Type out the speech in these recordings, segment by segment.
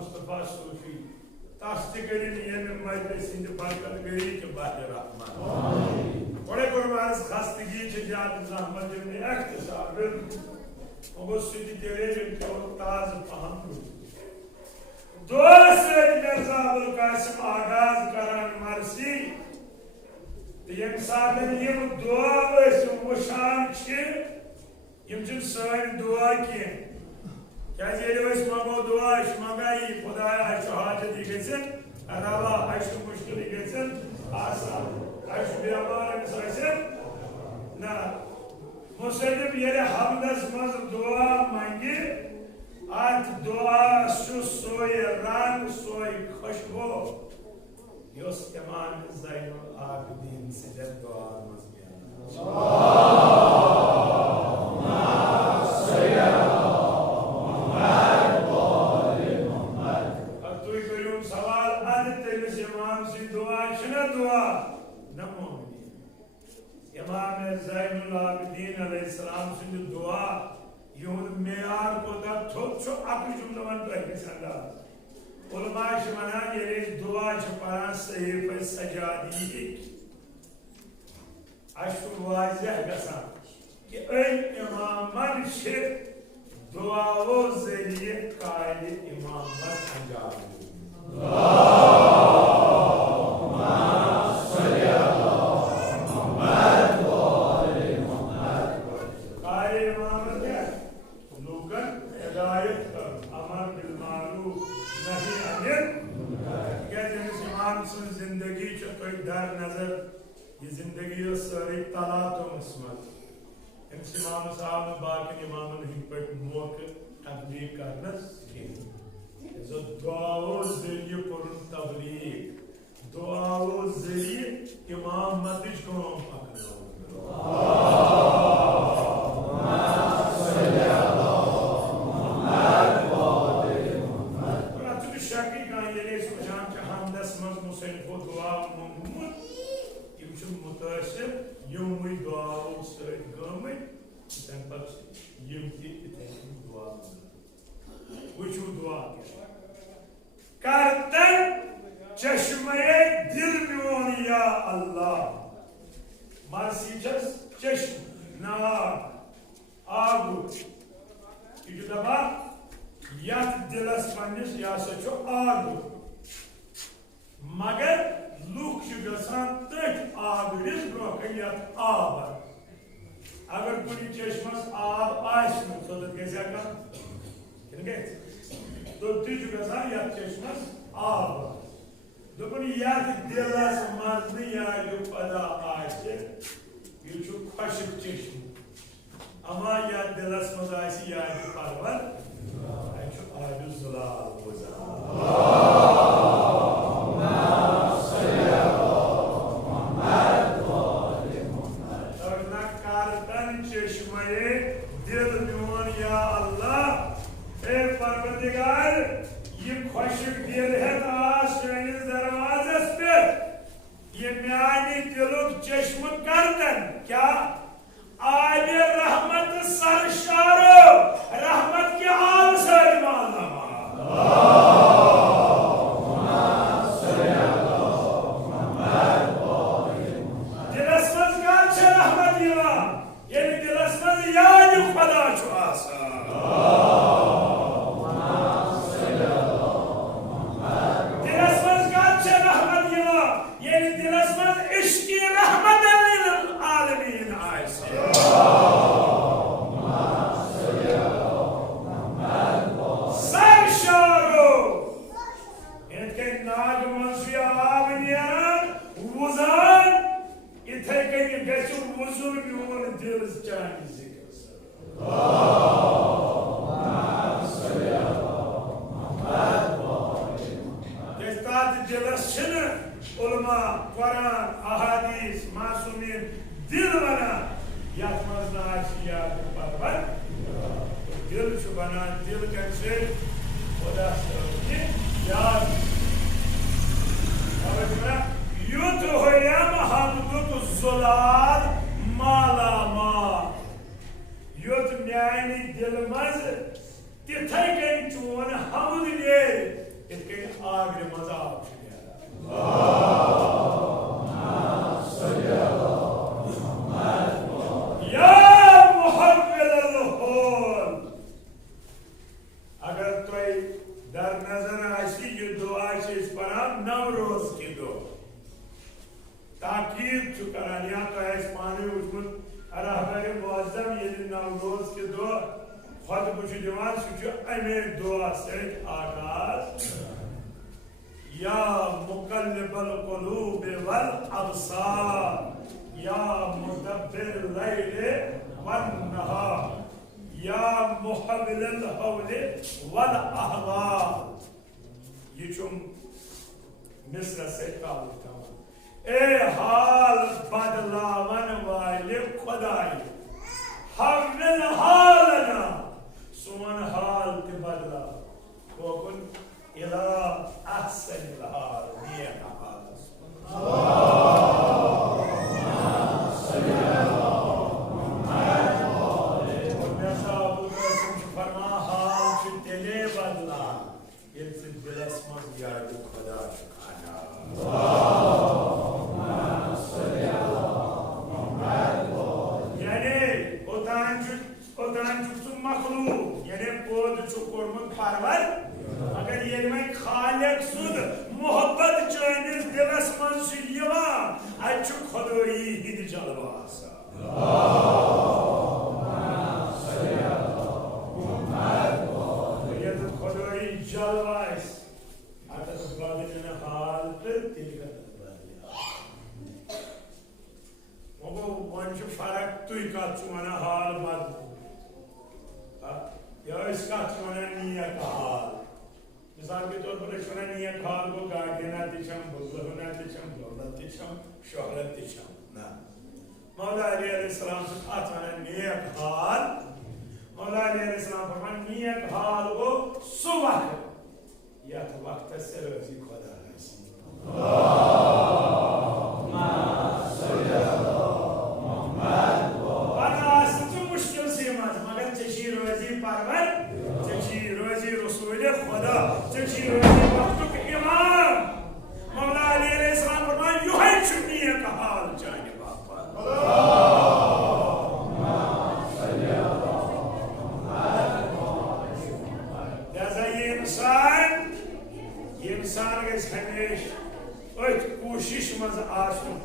mustafa sofi tasdik edin yemin majlisin barkat gari ke bahir rahman बड़े कुर्बान खास्तगी जात जहमत में इख्तिसार वो सुधी तेरे जो ताज पहन दोस्त मिर्जा अबुल कासिम आगाज करान मरसी यम साधन यम दुआ वशान यम सन दुआ कह मगो दुआ मंगा खुदा हाजत गन रवा मुश्किल गन आसान बेमार ना मुसलिम ये हमदस मज दुआ मंगे अत दुआ सोय रंग सोय खुशबू योस इमाम ज़ैनुल आबिदीन से दुआ मज इमाम ज़ैनुल आबिदीन अलैहिस्सलाम सुन दुआ यूं मेयार को दा थोक अक जुमला वन तो संदा उलमा शमना ये दुआ छपाना सहीफ सजादी अशु वाज़ह गसा कि ऐ इमामन शे दुआओ ज़रिए कायल इमामत अंजाम जिंदगी कोई दर नजर ये जिंदगी सारी तला तो मस्मत इमाम साहब बाकी इमाम नहीं पर मौके तबलीग करना जो दुआओ जरिए पुर तबलीग दुआओ जरिए इमाम मतिज को मुतासिर यम दुआओ सत गमत तम पे दुआ वुचु दुआ करतन चश्मे दिल मोन या अल्लाह मर्सी चश्म नाग आगुर यह दपा यथ दिलस पन्निस यह आगुर मगर लूक गसान तथ आगरिस ब्रोह आब अगर कुछ चश्मस आब आदत गि तो तुझ गसान यथ चश्मस आब दोपन यथ दिलस मज पदा यह खुशक चश्म अमा यथ दिलस मज परवर आब जुलाल खुशक दिल है दरवाजस पे ये म्यानी दिलुक चश्म करदन क्या आब रहमत सरशारो रहमत के आब सर दिलस मज कर रहमत ये दिलस मज याद खुदा दिल बना दिल बना दिल कैसे युद्ध जुलाल माला माल युद्ध म्यानी दिल मज तिथे कन चोन हमद ने इत आग्र मजाक नवरोज के दो ताकीद चुकरान या तो ऐस पाने उठमुत रहबर मुअज्जम ये नवरोज के दो खुद बुझ जवान सुचो अमे दुआ से आगाज या मुकल्लिबल कुलूब वल अबसार या मुदब्बिर लैल वन नहार या मुहव्विल हौल वल अहवाल ये चुम मिस्र से ताल्लुक था ए हाल बदलावन वाले खुदाई हव्विल हालना सोन हाल के बदला कोकुन इला अहसन हाल नियत हाल फरमा हाल तेले बदला ये दिलस्मत याद खुदा खाना परवर अगर ये में खालिक सुद मोहब्बत चैनिस दिलस मन सुयवान अच्छु खुदाई हिद जलवास ये तो खुदाई जलवास आता तो बादल ने हाल पे तिलका वो वंश फरक तुई का चुना हाल मत या इसका चुना नियत हाल मिसाल के तौर पर चुना नियत हाल को गाड़ियां तिचम बुजुर्गना तिचम दौलत तिचम शोहरत तिचम ना मौला अली अलैहिस्सलाम से चुना नियत हाल मौला अली अलैहिस्सलाम फरमान नियत हाल को सुबह या तो वक्त से रोजी खुदा कोशिश मज आसुन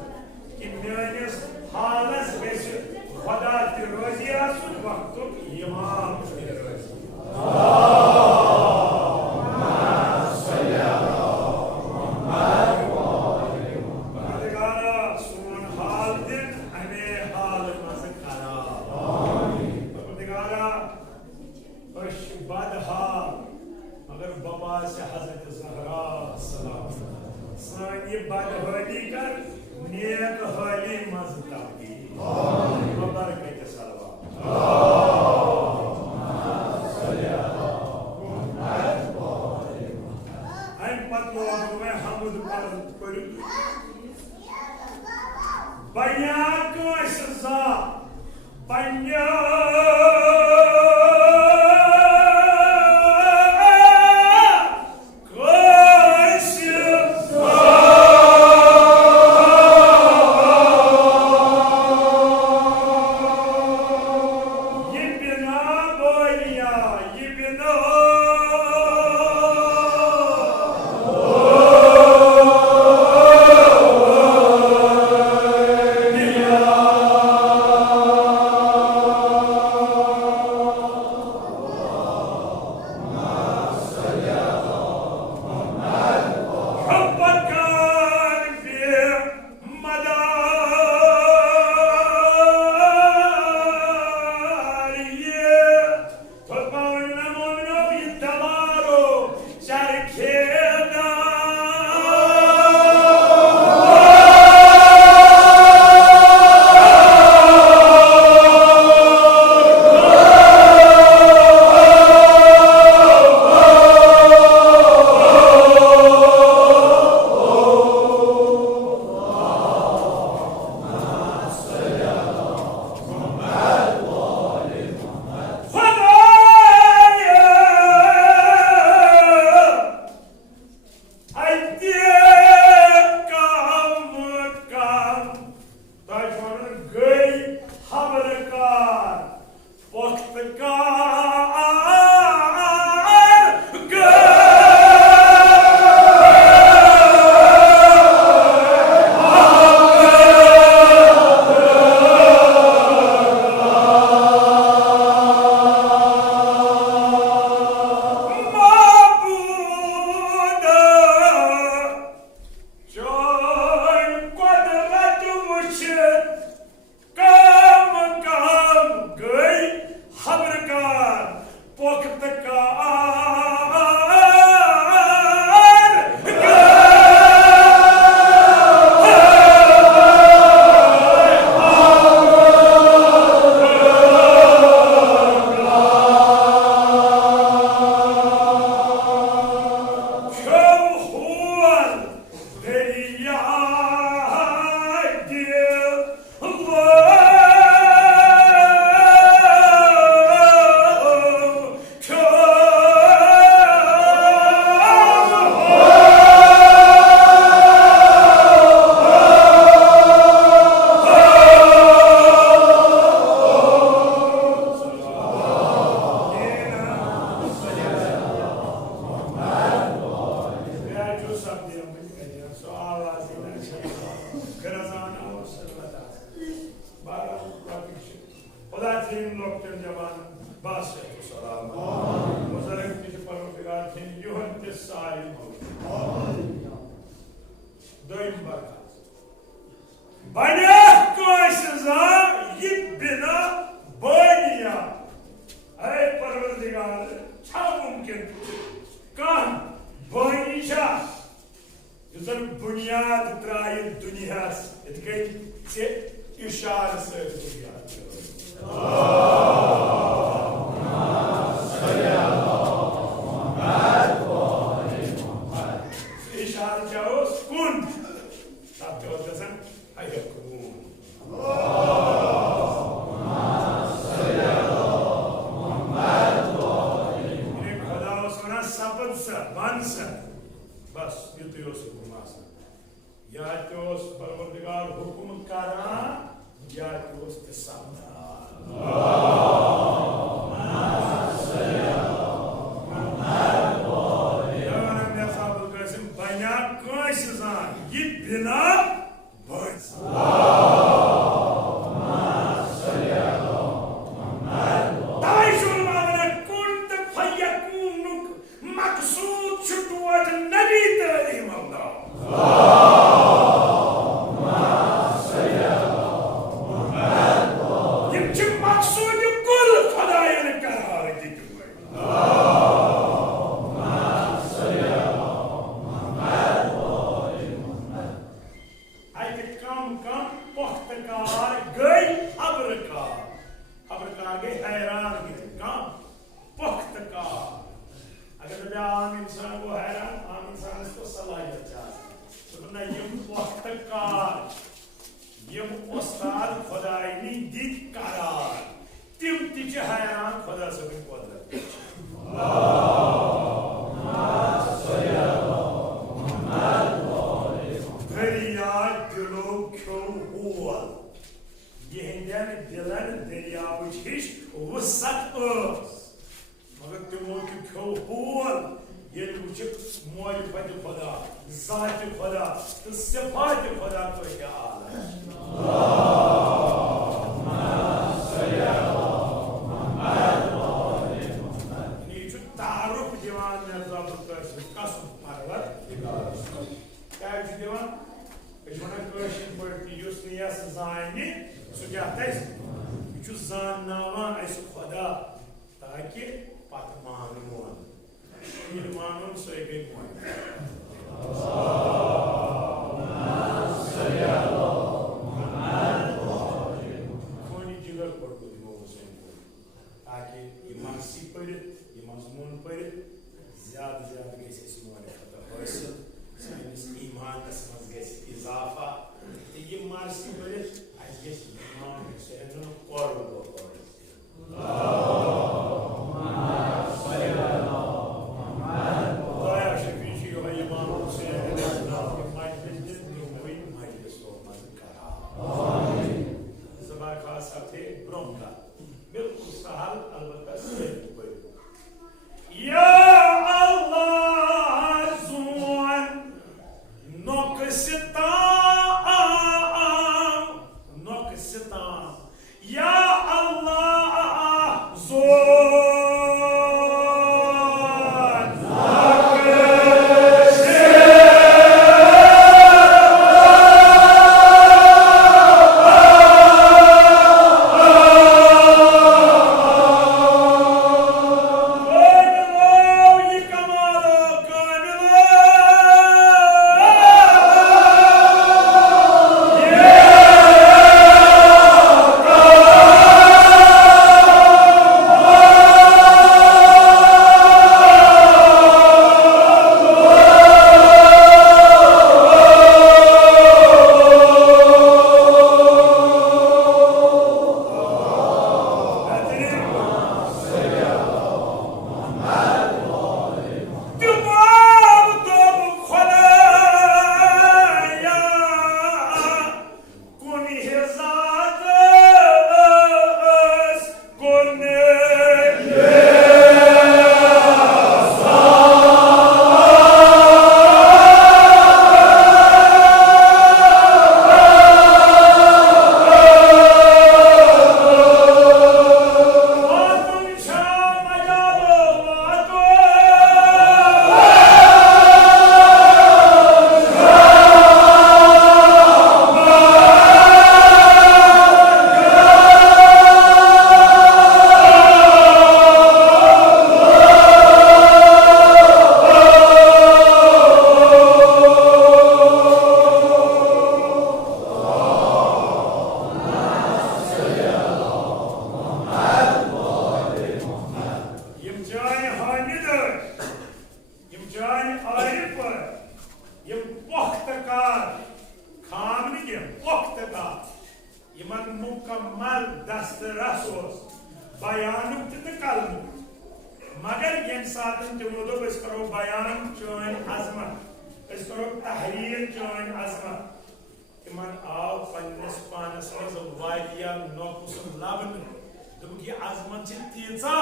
कि मेनिस हालस गछ खुदा ते रोजी आसुन वक्तुक इमाम ते रोजी So आवाज़ ही नहीं खराजाना और सरवता बारह प्रापिश खुदा जिन लोग चल जवान बास है तो सलाम मुझे किसी परवरदिगार थे यूहन के सारे दो इम्बर बने कोशिशा ये बिना बनिया अरे परवरदिगार क्या मुमकिन कौन बनिशा जिसमें बुनियाद त्राई दुनिया इतने से इशारे से बुनियाद इशारे जाओ सुन आप क्या होता है ayakun ini kalau sana sabat sa bansa bas itu yo sumasa ya tos parwardigar hukum kara ya tos tasawna banyak koşuzan git bina Ya Allah पुख्तकार Khan नहीं पुख्तकार इमन मुकम्मल दस्तरस बयान कलम मगर यम सातन तमो दोप अस करो बयान चोन अजमत अस करो तहरीर चोन अजमत इमन आव पन्नस पानस मज वारिया नोकुस लबन दोप ये अजमत छ तीजा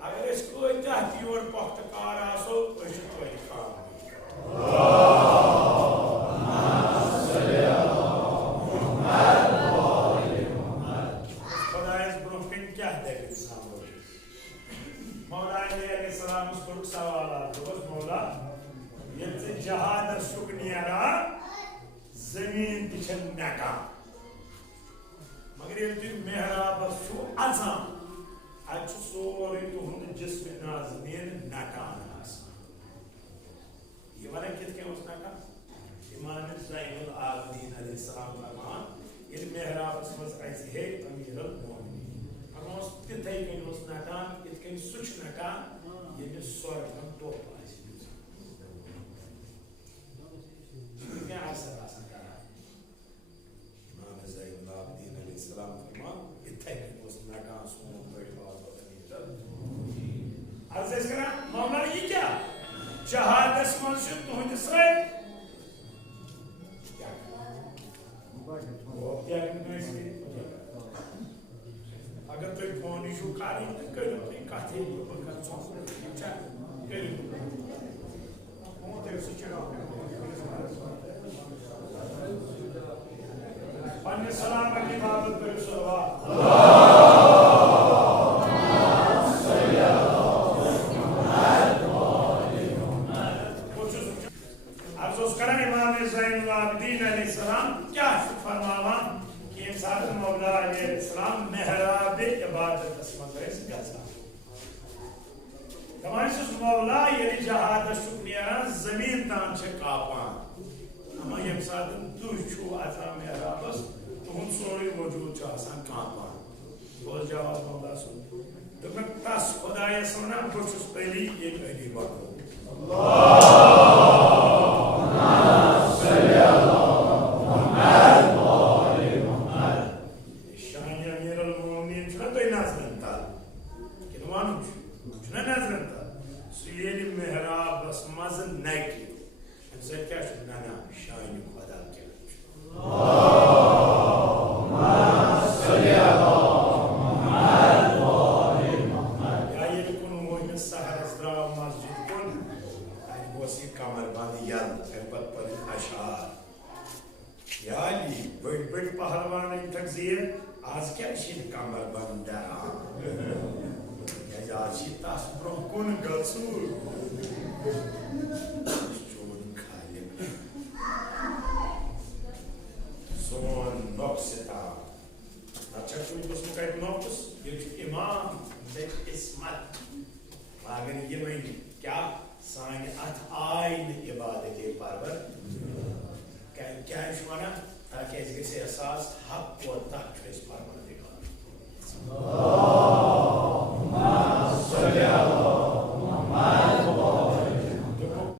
अगर अस कोई चाहती और पुख्तकार आसो अस कोई काम जहाद सुकनियारा जमीन तिछन नका मगर ये मेहराब सु अजाम आज सोरे तुहंद जिस्म नाज़नीन नका ये वाला कित के उस नका इमाम ज़ैनुल आबिदीन अलैहिस्सलाम फरमान ये मेहराब समझ ऐसे है अमीरुल मोमिनीन फरमान तिथे के उस नका कित के सुच नका ये सोर हम तो क्या असर आसन करा इमाम ज़ैनुल आबिदीन अलैहिस्सलाम फरमान इत्थे के उस नका सुन बड़ी बात होती है अर्ज़ करा मौला ये क्या जहादस मंशुद तुहंद सर क्या वो क्या अगर तो फोन इशू कारी तो करो तो काथे बकर सोच अच्छा करो वो तेरे से चढ़ा पन्ने सलाम की इबादत करो सल्लल्लाहु अफसोस करें इमाम ज़ैनुल आबिदीन अलैहिस्सलाम क्या फरमावा कि इंसान मौला अलैहिस्सलाम मेहराब इबादत असमंदरेस गजा तमाम मौला ये जहाद शुक्रिया जमीन तान से कापान हम यम सादन तू छु आजा मेहराबस तुम सोरे वजूद छ आसान कापान बोल जवाब मौला सुन तो मैं तस खुदाया सुना कुछ पहली एक अली बात क्या